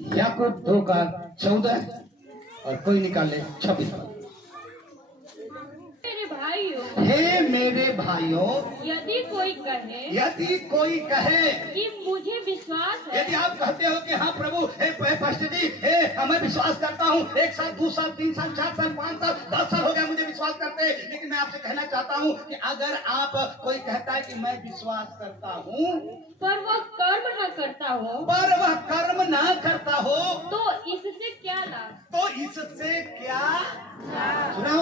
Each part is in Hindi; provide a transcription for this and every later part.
याकूब 2 का 14 और कोई निकाले 26। मेरे भाइयों, हे मेरे भाइयों, यदि कोई कहे कि मुझे विश्वास है, यदि आप कहते हो कि हाँ प्रभु, हे पास्टर जी, हे मैं विश्वास करता हूँ, 1 साल 2 साल 3 साल 4 साल 5 साल 10 साल हो गया मुझे विश्वास करते, लेकिन मैं आपसे कहना चाहता हूँ कि अगर आप कोई कहता है कि मैं विश्वास करता हूँ पर वह कर्म न करता हो, तो इससे क्या लाभ? सुनो,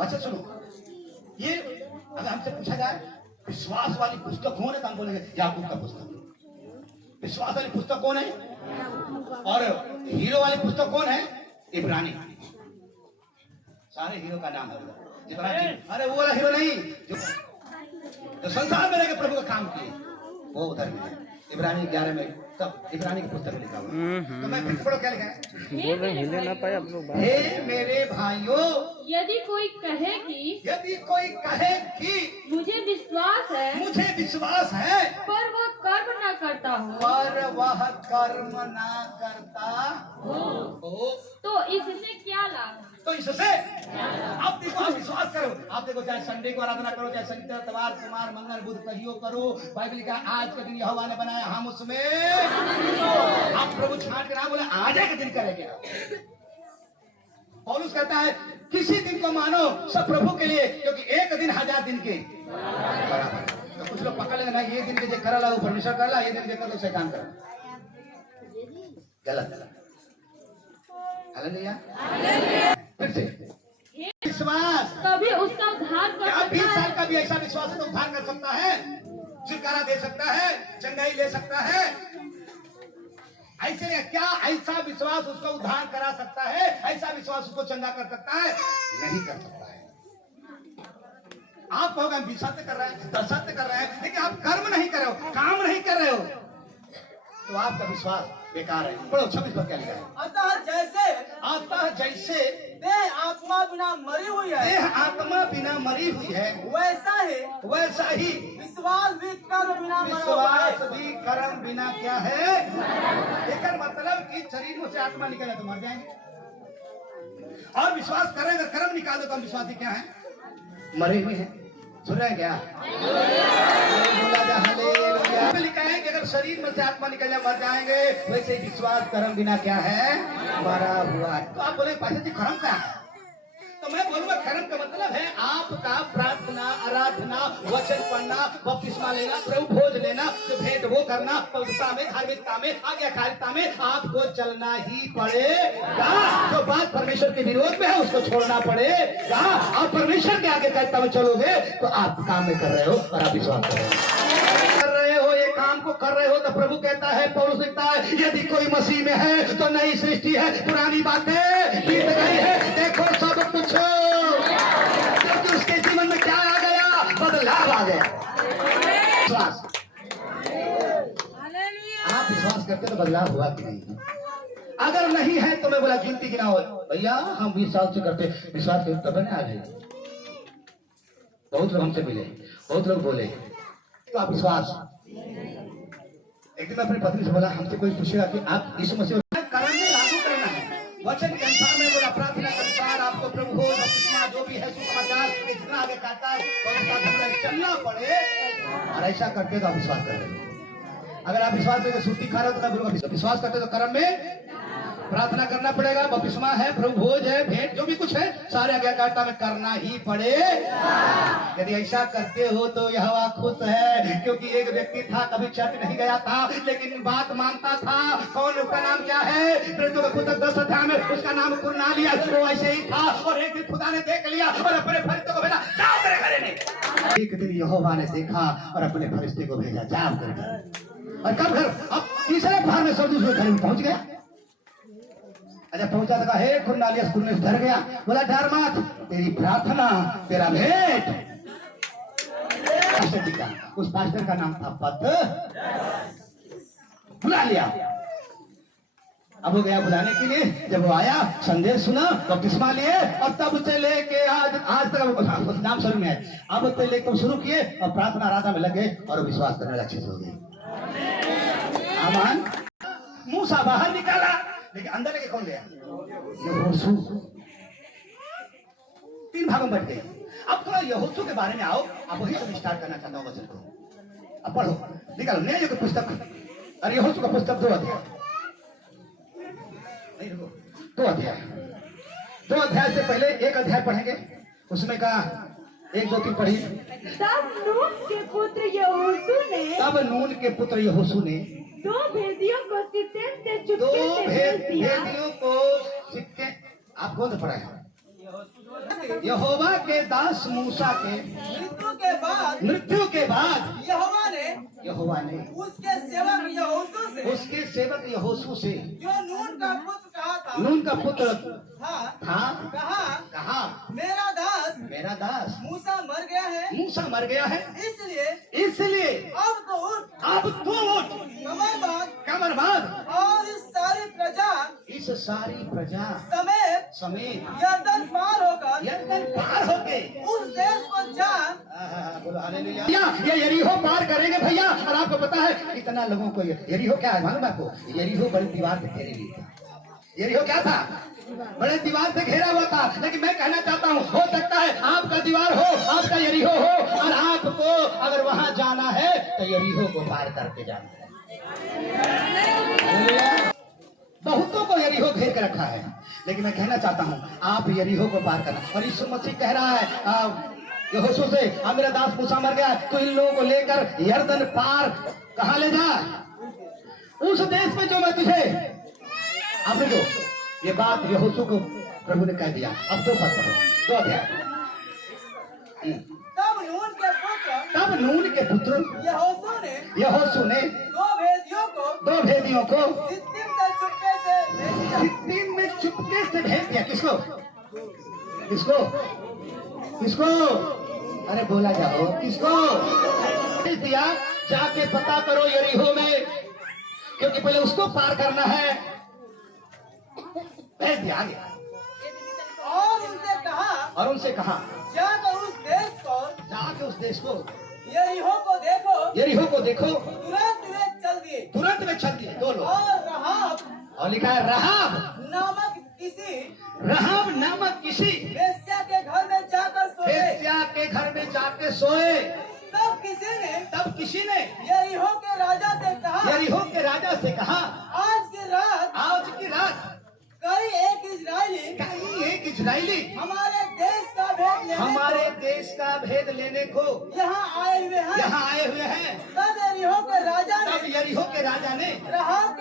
अच्छा सुनो, ये अगर हमसे पूछा जाए विश्वास वाली पुस्तक कौन है तो हम बोलेंगे याकूब का पुस्तक। विश्वास वाली पुस्तक कौन है? और हीरो वाली पुस्तक कौन है? इब्रानी। सारे हीरो का नाम है इब्रानी। अरे वो वाला हीरो नहीं जो संसार में रहकर प्रभु का काम किए, वो उधर है इब्रानी 11 में। तब इब्रानी की पुस्तक में लिखा हुआ। तो मैं फिर पढ़ो क्या लिखा है? बोल रहे हिलने ना पाए आप लोग। हे मेरे भाइयों, यदि कोई कहे कि मुझे विश्वास है, पर वह कर्म न करता हो, तो इससे क्या लाभ? तो इससे आप देखो, आप विश्वास करो, आप देखो चाहे संडे को आराधना करो, चाहे शनिवार इतवार सोमवार मंगल बुध कहियो करो, बाइबल का आज का दिन यहोवा ने बनाया, हम उसमें आप प्रभु छांट के नाम बोले आज के दिन करेंगे। पौलुस कहता है किसी दिन को मानो सब प्रभु के लिए, क्योंकि एक दिन 1000 दिन के बराबर। तो कुछ लोग पकड़ लेना, ये दिन के जो करला वो परमेश्वर करला, ये दिन के कर शैतान कर, गलत। हालेलुया। फिर से विश्वास कभी उसका उद्धार कर क्या 20 सकता साल है? का भी ऐसा विश्वास तो उद्धार कर सकता है, छुटकारा दे सकता है, चंगाई ले सकता है। ऐसे क्या ऐसा विश्वास उसको उद्धार करा सकता है? ऐसा विश्वास उसको चंगा कर सकता है? नहीं कर सकता है। आप कहोगे हम विश्वास कर रहे हैं, दर्शाते कर रहे हैं, लेकिन आप कर्म नहीं कर रहे हो, काम नहीं कर रहे हो, तो आपका विश्वास बेकार है। पढ़ो 26 पर क्या लिखा है? अतः जैसे देह आत्मा बिना मरी हुई है, देह आत्मा बिना मरी हुई है, वैसा ही विश्वास भी कर्म बिना मरा हुआ है। विश्वास भी कर्म बिना क्या है? लेकर मतलब कि शरीर में से आत्मा निकले तो मर जाएंगे, और विश्वास करें अगर कर्म निकाल दो तो हम विश्वासी क्या है? मरे हुए हैं। सुन रहे हैं क्या? बोला जा हालेलुया। लिखा है कि अगर शरीर में से आत्मा निकल जाए मर जाएंगे, वैसे ही विश्वास कर्म बिना क्या है? मरा हुआ है। तो आप बोले पास्टर जी कर्म क्या है? तो मैं बोलूंगा कर्म का मतलब है आपका प्रार्थना, आराधना, वचन पढ़ना, बपतिस्मा लेना, प्रभु भोज लेना, जो भेंट वो करना, पवित्रता में, धार्मिकता में, आज्ञाकारिता में आपको चलना ही पड़ेगा। जो बात परमेश्वर के विरोध में है उसको छोड़ना पड़ेगा। आप परमेश्वर के आज्ञाकारिता में चलोगे तो आप काम में कर रहे हो और आप विश्वास कर रहे हो, ये काम को कर रहे हो। तो प्रभु कहता है, पौलुस लिखता है, यदि कोई मसीह में है तो नई सृष्टि है, पुरानी बातें बीत गई है, देखो सब कुछ, क्योंकि उसके जीवन में क्या आ गया? बदलाव आ गया। विश्वास, आप विश्वास करते तो बदलाव हुआ कि नहीं? अगर नहीं है तो मैं बोला गिनती गिनाओ भैया, हम 20 साल से करते विश्वास तब नहीं आ गए। बहुत लोग हमसे मिले, बहुत लोग बोले तो आप विश्वास। एक दिन मैं अपनी पत्नी से बोला, हमसे कोई पूछेगा कि आप इस मसीह कर्म में लागू करना है, वचन के अनुसार में बोला, प्रार्थना के अनुसार आपको प्रभु हो बपतिस्मा जो भी है सुसमाचार जितना आगे कहता है चलना पड़े, और ऐसा करते तो आप विश्वास कर रहे हो। अगर आप विश्वास करके छुट्टी खा रहे हो तो मैं बोलूंगा विश्वास करते तो कर्म में प्रार्थना करना पड़ेगा, बपतिस्मा है, प्रभु भोज है, भेंट जो भी कुछ है सारे आज्ञाकारिता में करना ही पड़ेगा। यदि ऐसा करते हो तो यहोवा खुश है, क्योंकि एक व्यक्ति था कभी चर्च नहीं गया था लेकिन बात मानता था। कौन? उसका नाम क्या है? प्रेरितों के पुस्तक 10 अध्याय में उसका नाम कुरनेलियस, वो ऐसे ही था और एक दिन खुदा ने देख लिया और अपने फरिश्ते को भेजा, जाओ तेरे घरे में। एक दिन यहोवा ने देखा और अपने फरिश्ते को भेजा, जाओ तेरे घर। और कब घर? अब तीसरे पहर में सब दूसरे घर में पहुंच गया। अच्छा पहुंचा था, हे कुरनेलियस, कुरनेलियस डर गया, बोला डर मत, तेरी प्रार्थना, तेरा भेंट। पास्टर जी का, उस पास्टर का नाम था पत, बुला लिया। अब वो गया बुलाने के लिए, जब वो आया संदेश सुना, बपतिस्मा लिए और तब से लेके आज तक नाम शुरू में है, अब से लेकर शुरू किए और प्रार्थना आराधना में लगे और विश्वास करने अच्छे से हो गए। आमान। मूसा बाहर निकाला, लेकिन अंदर लेके कौन गया? यहोशू। 3 भागों में बट गए। अब थोड़ा यहोशू के बारे में आओ, अब वही सब स्टार्ट करना चाहता हूँ वचन को। अब पढ़ो, निकालो न्याय की पुस्तक, और यहोशू का पुस्तक 2 अध्याय, नहीं रुको, 2 अध्याय। 2 अध्याय से पहले 1 अध्याय पढ़ेंगे, उसमें कहा 1, 2, 3 पढ़िए। तब नून के पुत्र यहोशू ने 2 भेदियों को सित्तेम से चुपके से भेज दिया। भेदियों को सिक्के, आप कौन सा पढ़ा है? यहोवा के दास मूसा के मृत्यु के बाद यहोवा ने उसके सेवक यहोशू से जो नून का पुत्र था कहा मेरा दास मूसा मर गया है, इसलिए अब तू उठ, कमर बांध, और इस सारी प्रजा समेत यरदन पार होके उस देश को जा। ये यरीहो पार करेंगे भैया। और आपको पता है कितना लोगों को यरीहो क्या है मालूम आपको? यरीहो बड़ी दीवार से घेरी हुई था। यरीहो क्या था? बड़े दीवार से घेरा हुआ था। लेकिन मैं कहना चाहता हूँ, हो सकता है आपका दीवार हो, आपका यरीहो हो, और आपको अगर वहां जाना है तो यरीहो को पार करके जाना है। बहुतों को यरीहो घेर के रखा है, लेकिन मैं कहना चाहता हूँ आप यरीहो को पार करना। और यीशु मसीह कह रहा है यहोशू से, अब मेरा दास मूसा मर गया, तो इन लोगों को लेकर यरदन पार कहाँ ले जा? उस देश में जो मैं तुझे, अब देखो ये बात यहोशू को प्रभु ने कह दिया। अब 2 पद पढ़ो, 2 अध्याय। तब नून के पुत्र यहोशू ने 2 भेदियों को सित्तीम में चुपके से भेज दिया। किसको? अरे बोला जाओ, किसको भेज दिया? जाके पता करो यरीहो में, क्योंकि पहले उसको पार करना है। भेज दिया आगे। और उनसे कहा जाकर उस देश को यरीहो को देखो। तुरंत वे चल दिए 2 लोग। और लिखा है रहाब नामक किसी वेश्या के घर में जाकर सोए। तब किसी ने यरीहो के राजा से कहा आज की रात कहीं एक इजरायली हमारे देश का भेद लेने को यहाँ आए हुए हैं। तब यरीहो के राजा ने रहाब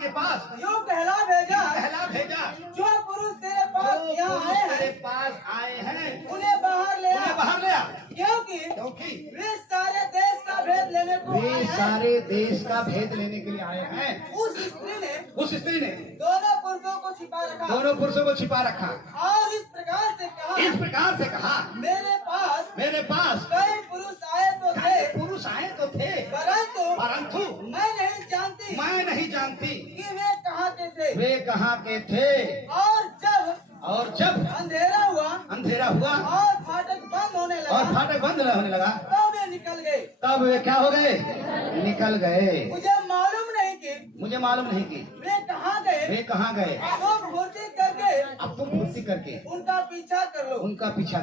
के पास यूं कहला भेजा जो पुरुष तेरे पास आए हैं उन्हें बाहर ले आ, क्योंकि वे सारे देश का भेद लेने के लिए आए हैं। उस स्त्री ने दोनों पुरुषों को छिपा रखा और इस प्रकार से कहा मेरे पास कई पुरुष आए तो थे परंतु मैं नहीं जानती कि वे कहाँ के थे। और जब अंधेरा हुआ और फाटक बंद होने लगा तब वे क्या हो गए? निकल गए। मुझे मालूम नहीं कि वे कहाँ गए। अब तुम फुर्ती करके उनका पीछा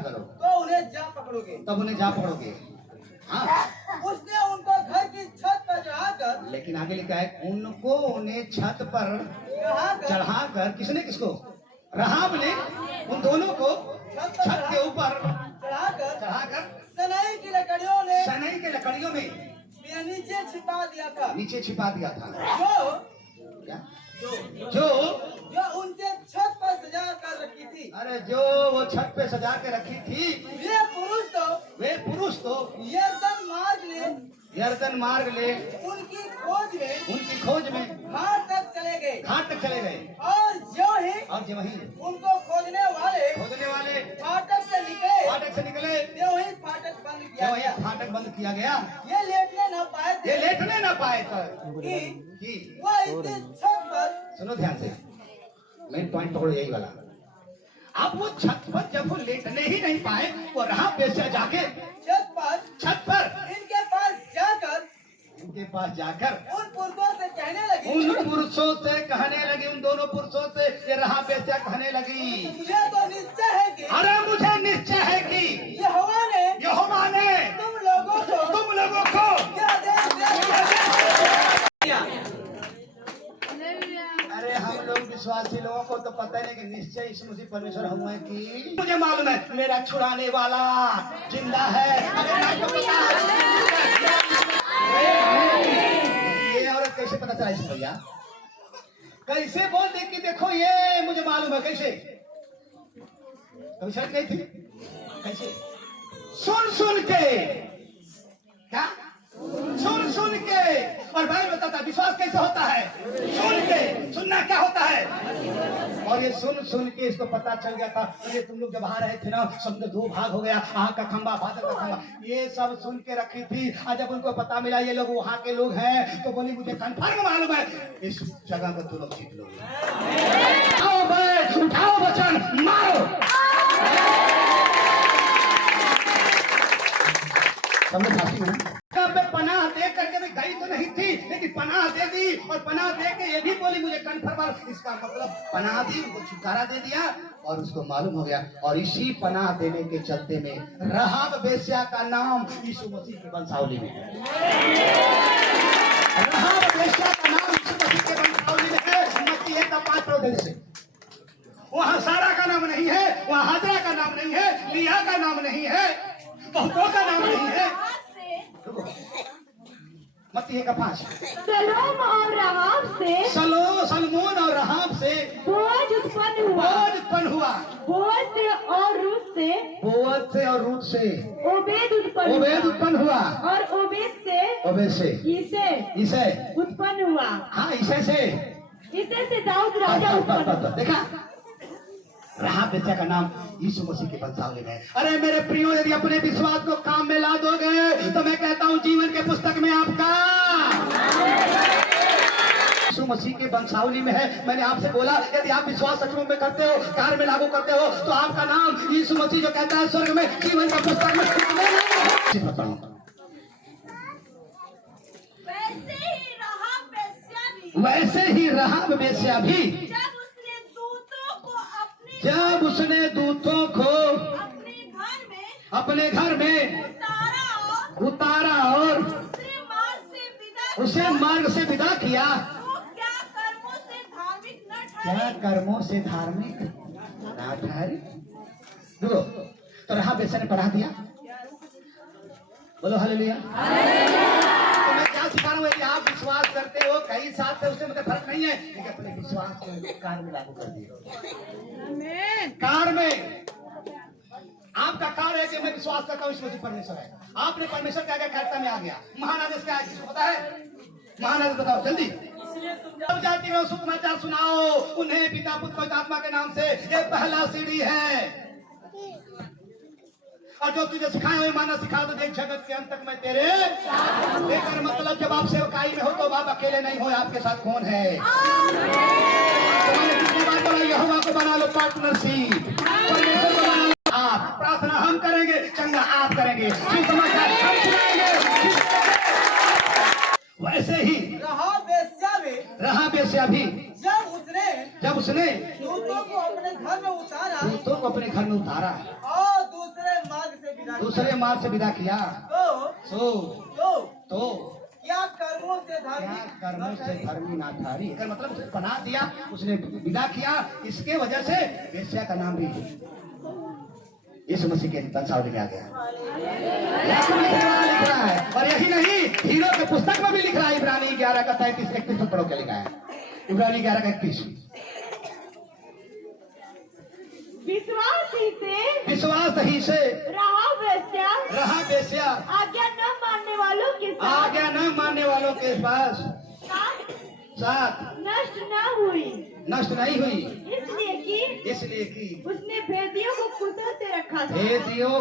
करो तो उन्हें जा पकड़ोगे। हाँ, उसने उनको घर की छत पर चढ़ाकर, लेकिन आगे लिखा है उन्हें छत पर चढ़ाकर, किसको? रहाब ने उन दोनों को छत के ऊपर चढ़ाकर सनई की लकड़ियों में नीचे छिपा दिया था। जो उनके छत पर सजा कर रखी थी। अरे जो वो छत पे सजा के रखी थी, वे पुरुष तो यरदन मार्ग ले उनकी खोज में घाट तक चले गए। और जो ही उनको खोजने वाले फाटक से निकले वही फाटक बंद किया गया। ये लेटने न पाए कि वो छत पर, सुनो ध्यान से, मेन पॉइंट पकड़ो यही वाला। अब वो छत पर जब वो लेटने ही नहीं पाए, वो रहा पे से जाके छत पर इनके के पास जाकर उन पुरुषों से कहने लगी, उन दोनों पुरुषों से ये रहा बेस्या कहने लगी, मुझे तो निश्चय है कि अरे मुझे निश्चय है कि यहोवा ने तुम लोगों को यह देश दिया। अरे हम लोग विश्वासी लोगों को तो पता ही नहीं कि निश्चय यीशु मसीह परमेश्वर हुए कि मुझे मालूम है मेरा छुड़ाने वाला जिंदा है। अरे आपको पता है ये औरत कैसे पता चला इसे भैया? कैसे बोल दे कि देखो ये मुझे मालूम है कैसे? कभी शर्त नहीं थी कैसे? सुन के क्या? सुन के। और भाई बताता विश्वास कैसे होता है? सुन के। सुनना क्या होता है? और ये सुन के इसको पता चल गया था। ये तुम लोग जब आ रहे थे ना, समझो दो भाग हो गया, आग का खंबा बादल का खंबा, ये सब सुन के रखी थी। और जब उनको पता मिला ये लोग वहां के लोग हैं, तो बोली मुझे कन्फर्म मालूम है इस जगह को तुम लोग जीत लोगे। आओ भाई उठाओ वचन मारो। समझ फांसी ना पे पनाह दे करके भी गई तो नहीं थी, लेकिन पनाह दे दी। और पनाह दे के ये भी बोली मुझे कन्फर्म, इसका मतलब पनाह दी, उनको छुटकारा दे दिया और उसको मालूम हो गया। और इसी पनाह देने के चलते में राहाब वेश्या का नाम यीशु मसीह की वंशावली में है। राहाब वेश्या का नाम यीशु मसीह के वंशावली में है। मत्ती 1:5 से वहाँ सारा का नाम नहीं है, वहाँ हाजरा का नाम नहीं है, लिया का नाम नहीं है, बहुतों का नाम नहीं है। मत्ती 1:5 सलमोन और रहाब से बोझ उत्पन्न हुआ। बोझ से और रूत से ओबेद उत्पन्न हुआ। और ओबेद से इसे उत्पन्न हुआ। हाँ इसे से दाऊद राजा उत्पन्न हुआ। देखा राहाब वेश्या का नाम यीशु मसीह के वंशावली में। अरे मेरे प्रियो, यदि अपने विश्वास को काम में ला दोगे तो मैं कहता हूँ जीवन के पुस्तक में आपका यीशु मसीह के वंशावली में है। मैंने आपसे बोला यदि आप विश्वास सचमुच में करते हो, कार्य में लागू करते हो, तो आपका नाम यीशु मसीह जो कहता है स्वर्ग में जीवन का पुस्तक में। वैसे ही राहाब वेश्या भी जब उसने दूतों को अपने घर में उतारा और उसे मार्ग से विदा किया, क्या कर्मों से धार्मिक ना ठहरे। देखो तो राहाब वेश्या ने पढ़ा दिया। बोलो हालेलुया। तो मैं क्या सिखा रहा हूँ, यदि आप विश्वास करते हो कई साल से, उससे मतलब फर्क नहीं है, लेकिन अपने विश्वास को कार्य में लागू कर दिए। कार्य में आपका कार्य है कि मैं विश्वास करता हूँ ईश्वर परमेश्वर है। आपने परमेश्वर के आगे कैरेक्टर में आ गया। महानादेश क्या है किसको पता है? महानादेश बताओ जल्दी। सब जाति में सुसमाचार सुनाओ उन्हें पिता पुत्र पवित्र आत्मा के नाम से। ये पहला सीढ़ी है। और जो तुझे सिखाए हुए माना सिखा तो देख जगत के अंत तक मैं तेरे लेकर मतलब जब आप सेवकाई में हो तो आप अकेले नहीं हो, आपके साथ कौन है? कितनी बार बोला यहोवा को बना लो पार्टनरशिप, परमेश्वर को बना लो आप। प्रार्थना हम करेंगे, चंगा आप करेंगे, सुसमाचार हम सुनाएंगे। वैसे ही राहाब वेश्या भी जब उसने दूतों को अपने घर में उतारा और दूसरे मार्ग से विदा किया, तो क्या कर्मों से धर्मी ना ठहरी। मतलब उसे पनाह दिया, उसने विदा किया, इसके वजह से वेश्या का नाम भी यीशु मसीह के वंशावली में आ गया। लिख रहा है। और यही नहीं, हीरो के पुस्तक में भी लिख रहा है। इब्रानी 11:33-31 पढ़ो क्या लिखा है? इब्रानी 11:31 विश्वास ही से राहाब वेश्या आज्ञा न मानने वालों के पास साथ नष्ट नहीं हुई, इसलिए कि उसने भेदियों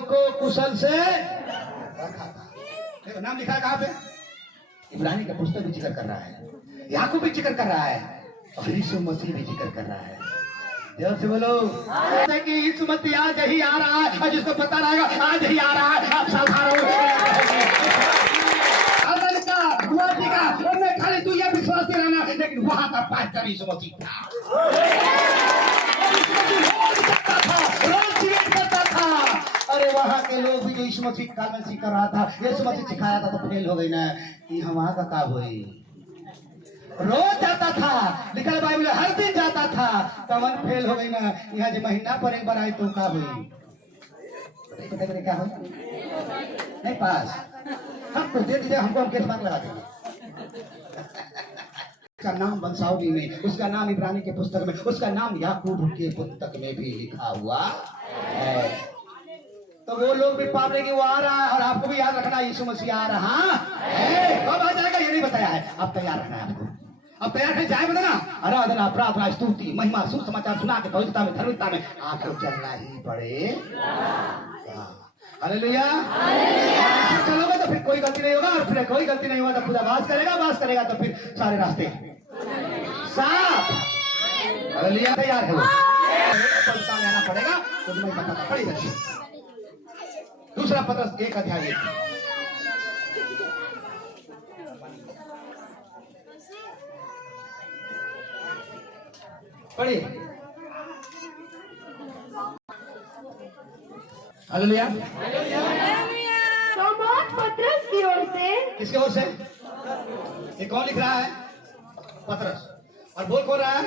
को कुशल से रखा था। देखो नाम लिखा है कहाँ पे? इब्रानी का पुस्तक भी जिक्र कर रहा है, याकूब भी जिक्र कर रहा है, और यीशु मसीह भी जिक्र कर रहा है। जोर से बोलो कि यीशु मसीह आज ही आ रहा है, और जिसको पता रहेगा आज ही आ रहा है। आप सावधान हो। लेकिन वहां का पास्टर यीशु मसीह था। और यीशु मसीह रोज करता था, रोज डिबेट करता था। अरे वहां के लोग भी जो यीशु मसीह का काल में सीख रहा था, यीशु मसीह सिखाया था तो फेल हो गई ना कि हम वहां का का हुई। रोज जाता था, लिखल बाइबल में हर दिन जाता था, कवन फेल हो गई ना। यहाँ जो महीना पर एक बार आई तो का हुई, क्या हुई? नहीं पास। हमको दे दीजिए, हमको हम केस मार्क लगा देंगे। उसका नाम वंशावली में, उसका नाम इब्रानी के पुस्तक में, उसका नाम याकूब के पुस्तक में भी लिखा हुआ है। तो वो लोग भी पाप कि वो आ रहा है, और आपको भी याद रखना यीशु मसीह आ रहा है। कब आ जाएगा ये नहीं बताया है, आप तैयार रखना है आपको। अब तैयार है जाए बताना, आराधना प्रार्थना स्तुति महिमा सुसमाचार सुना के पवित्रता में धर्मिकता में आपको चलना ही पड़ेगा। हालेलुया। चलोगे तो फिर कोई गलती नहीं होगा, और फिर कोई गलती नहीं होगा तो खुदा वास करेगा तो फिर सारे रास्ते साफ। हालेलुया। तैयार है पवित्रता में आना पड़ेगा, तो तुम्हें बताना पड़ेगा। दूसरा पत्रस 1 अध्याय पढ़िए। हालेलुया। शमौन पतरस की ओर से। किसके ओर से? ये कौन लिख रहा है? पतरस। और बोल कौन रहा है?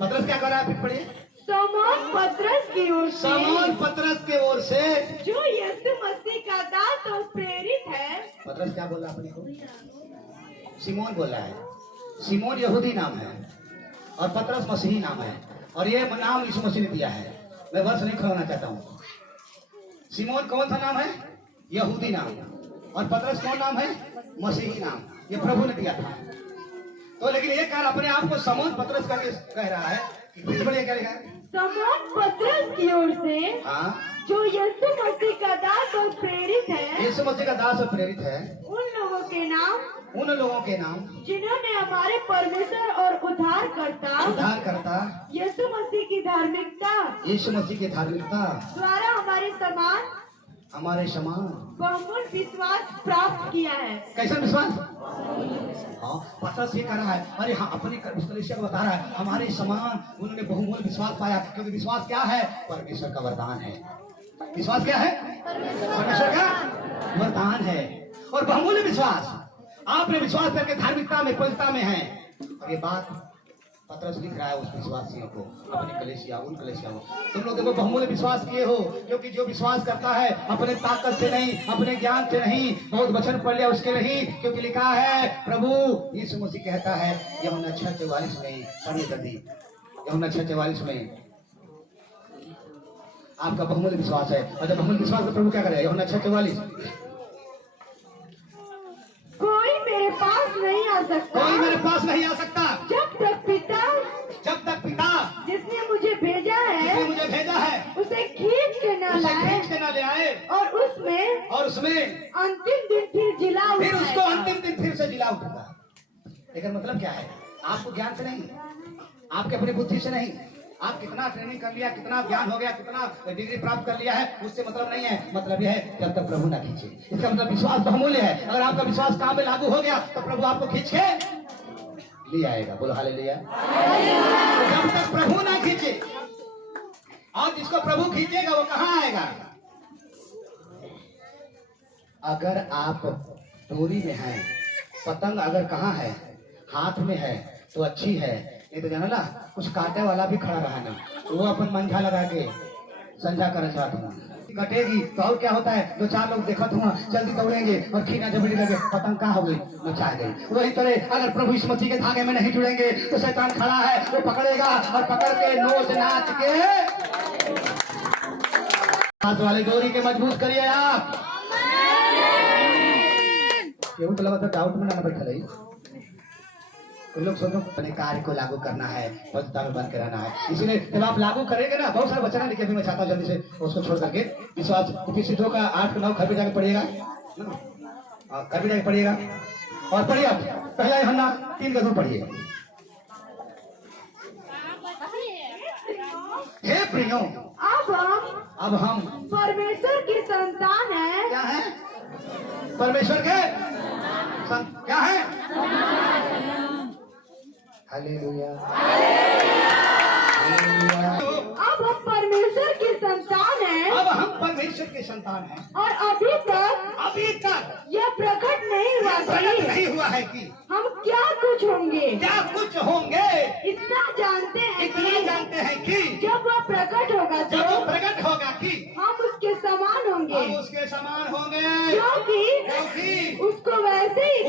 पतरस क्या कर रहा है? फिर पढ़िए। शमौन पतरस की ओर से। शमौन पतरस के ओर से, जो यीशु मसीह का दास और प्रेरित है। पतरस क्या बोल रहा है अपने को? सिमोन बोल रहा है। सिमोन यहूदी नाम है और पतरस मसीही नाम है, और ये नाम यीशु मसीह ने दिया है। मैं वर्ष नहीं खोलना चाहता हूँ। सिमोन कौन सा नाम है? यहूदी नाम। और पतरस कौन नाम है? मसीही नाम। ये प्रभु ने दिया था। तो लेकिन एक कार अपने आप को शमौन पतरस करके कह रहा है, फिर बढ़िया करेगा। शमौन पतरस की ओर से, हाँ, जो यीशु मसीह का दास और प्रेरित है। यीशु मसीह का दास और प्रेरित है। उन लोगों के नाम जिन्होंने हमारे परमेश्वर और उद्धार करता यीशु मसीह की धार्मिकता द्वारा हमारे समान बहुमूल्य विश्वास प्राप्त किया है। कैसा विश्वास? हाँ, पतरस ये कह रहा है, अरे हाँ, अपनी कलीसिया को बता रहा है हमारे समान उन्होंने बहुमूल्य विश्वास पाया। क्योंकि विश्वास क्या है? परमेश्वर का वरदान है। विश्वास क्या है? परमेश्वर का वरदान है। और बहुमूल्य विश्वास, आपने विश्वास करके धार्मिकता में पवित्रता में है। और ये बात पतरस लिख रहा है उस विश्वासियों को, अपनी कलीसिया, उन कलीसिया को। तुम लोग देखो बहुमूल्य विश्वास किए हो, क्योंकि जो विश्वास करता है अपने ताकत से नहीं, अपने ज्ञान से नहीं, बहुत वचन पढ़ लिया उसके नहीं, क्योंकि लिखा है प्रभु यीशु मसीह कहता है यूहन्ना 6:44 में, पढ़िए जल्दी, यूहन्ना 6:44 में आपका बहुमूल्य विश्वास है। और जब बहुमूल्य विश्वास तो प्रभु क्या करे? यूहन्ना 6:44, कोई मेरे पास नहीं आ सकता, जब तक पिता जिसने मुझे भेजा है उसे खींच के न ले आए। और उसमें अंतिम दिन फिर जिला उठता है। फिर उसको अंतिम दिन फिर से जिला उठेगा। लेकिन मतलब क्या है? आपको ज्ञान से नहीं, आपके अपनी बुद्धि से नहीं, आप कितना ट्रेनिंग कर लिया, कितना ज्ञान हो गया, कितना डिग्री प्राप्त कर लिया है, उससे मतलब नहीं है। मतलब यह है जब तक प्रभु ना खींचे। इसका मतलब विश्वास बहुमूल्य है। अगर आपका विश्वास काम में लागू हो गया तो प्रभु आपको खींच के ले आएगा। बोलो हालेलुया। जब तक प्रभु ना खींचे, और जिसको प्रभु खींचेगा वो कहाँ आएगा? अगर आप डोरी में हैं, पतंग अगर कहाँ है? हाथ में है तो अच्छी है, नहीं तो जाना ना कुछ काटे वाला भी खड़ा रहा ना, वो अपन मंझा लगा के संझा कर चाहता हूँ कटेगी। तो और क्या होता है? दो चार लोग देखत हुआ जल्दी दौड़ेंगे और खीना जबड़ी लगे, पतंग कहाँ हो गई? मचा गई। वही तरह अगर प्रभु यीशु मसीह के धागे में नहीं जुड़ेंगे तो शैतान खड़ा है, वो पकड़ेगा और पकड़ के नोच नाच के हाथ वाले डोरी के मजबूत करिए आप। केवल तो लगा डाउट में ना बैठा रही। तो लोग सोचो अपने कार्य को लागू करना है, पवित्रता में बन के रहना है। इसीलिए जब आप लागू करेंगे ना, बहुत सारे वचन लिखे भी मैं चाहता हूँ जल्दी से उसको छोड़ करके विश्वास सिद्धों का 8-9 घर पे जाके पढ़िएगा, घर पे जाके पढ़िएगा। और पढ़िए पहला यूहन्ना 3 पढ़िए। हे प्रियो, अब हम परमेश्वर की संतान है। क्या है? परमेश्वर के क्या है? हालेलुया। अब हम परमेश्वर की संतान हैं अब हम परमेश्वर के संतान हैं और अभी तक यह प्रकट नहीं हुआ प्रकट कि नहीं हुआ है कि हम क्या कुछ होंगे। क्या कुछ होंगे। इतना जानते हैं कि जब वह प्रकट होगा जब वो तो प्रकट होगा कि हम उसके समान होंगे, हम उसके समान होंगे, क्योंकि उसको वैसे ही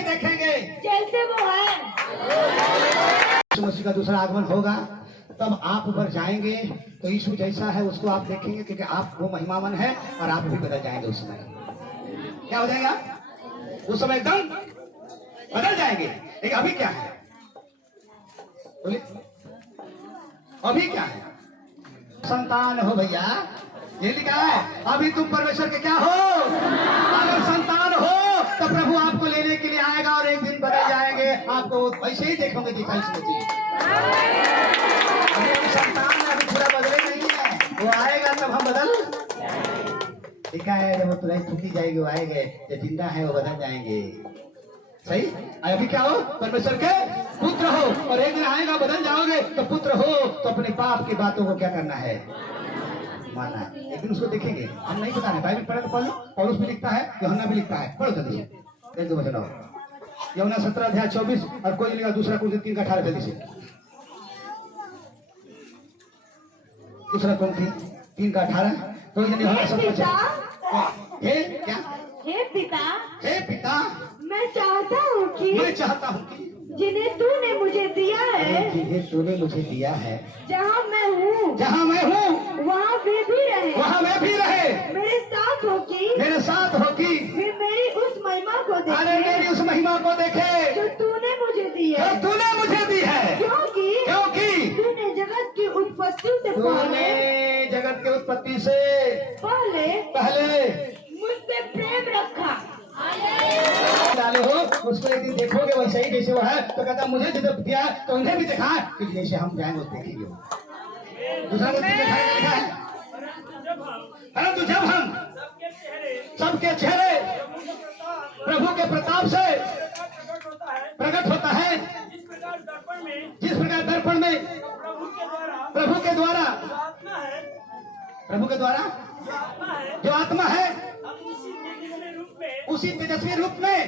देखेंगे जैसे वो है। यीशु मसीह का दूसरा आगमन होगा, तब आप ऊपर जाएंगे तो यीशु जैसा है उसको आप देखेंगे, क्योंकि आप वो महिमावन है और आप भी बदल जाएंगे। उस समय क्या हो जाएगा? उस समय एकदम बदल जाएंगे। लेकिन अभी क्या है? बोलिए, अभी क्या है? संतान हो भैया, ये लिखा है। अभी तुम परमेश्वर के क्या हो? अगर संतान हो तो प्रभु आपको लेने के लिए आएगा और एक दिन बदल जाएंगे। आपको वैसे ही देखोगे जी कैसे संतान है, अभी पूरा बदले नहीं है। वो आएगा तब हम बदल लिखा है। जब वो तुरंत थूकी जाएगी वो आएंगे, जो जिंदा है वो बदल जाएंगे। सही? अभी क्या हो? परमेश्वर के पुत्र हो और एक दिन आएगा बदल जाओगे। तो पुत्र हो तो अपने पाप की बातों को क्या करना है? मानना है। एक दिन उसको देखेंगे। हम नहीं पता है, बाइबल पढ़े तो पढ़ लो। पौलुस भी लिखता है, यूहन्ना भी लिखता है। पढ़ो जल्दी से, एक दो वचन और। यूहन्ना 17:24 और कोई लिखा दूसरा कुछ 3:18 जल्दी से। दूसरा कौन थी? 3:18 कोई नहीं। यूहन्ना 17 क्या? हे पिता मैं चाहता हूँ कि जिन्हें तूने मुझे दिया है, जिन्हें तूने मुझे दिया है, जहाँ मैं हूँ वहाँ वे भी रहे, मेरे साथ हो कि वे मेरी उस महिमा को देखे जो तूने मुझे दी है। क्योंकि तूने जगत की उत्पत्ति से पहले मुझसे प्रेम रखा। डाले हो उसको एक दिन देखोगे वैसे ही जैसे वो है। तो कहता मुझे जब दिया तो उन्हें भी दिखा कि जैसे हम जाएंगे वो देखेंगे। दूसरा लिखा है, परंतु जब हम सबके चेहरे प्रभु के प्रताप से प्रकट होता है, जिस प्रकार दर्पण में प्रभु के द्वारा जो आत्मा है उसी तेजस्वी रूप में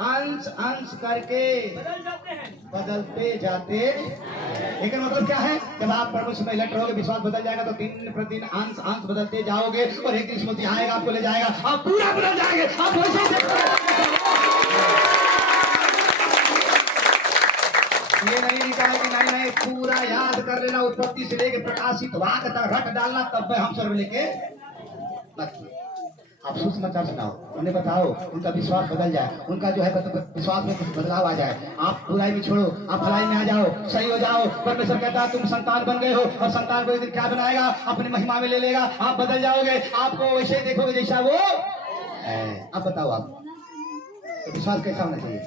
अंश करके बदलते जाते। लेकिन मतलब क्या है? जब आप परमेश्वर में इलेक्ट रहोगे, विश्वास बदल जाएगा, तो दिन प्रतिदिन अंश बदलते जाओगे और एक दिन स्मृति आएगा, आपको ले जाएगा, आप पूरा बदल जाएंगे। आप वैसे ही ये नहीं लिखा है कि नहीं पूरा याद कर लेना, उत्पत्ति से लेके प्रकाशित वाक्य तक रट डालना, तब हम सर्व लेके आप सुसमाचार सुनाओ, उन्हें बताओ, उनका विश्वास बदल जाए, उनका जो है विश्वास में कुछ बदलाव आ जाए। आप बुराई में छोड़ो, आप भलाई में आ जाओ, सही हो जाओ। परमेश्वर कहता है तुम संतान बन गए हो और संतान को एक दिन क्या बनाएगा? अपनी महिमा में ले लेगा। आप बदल जाओगे, आपको वैसे देखोगे जैसा वो है। अब बताओ आप विश्वास कैसा होना चाहिए?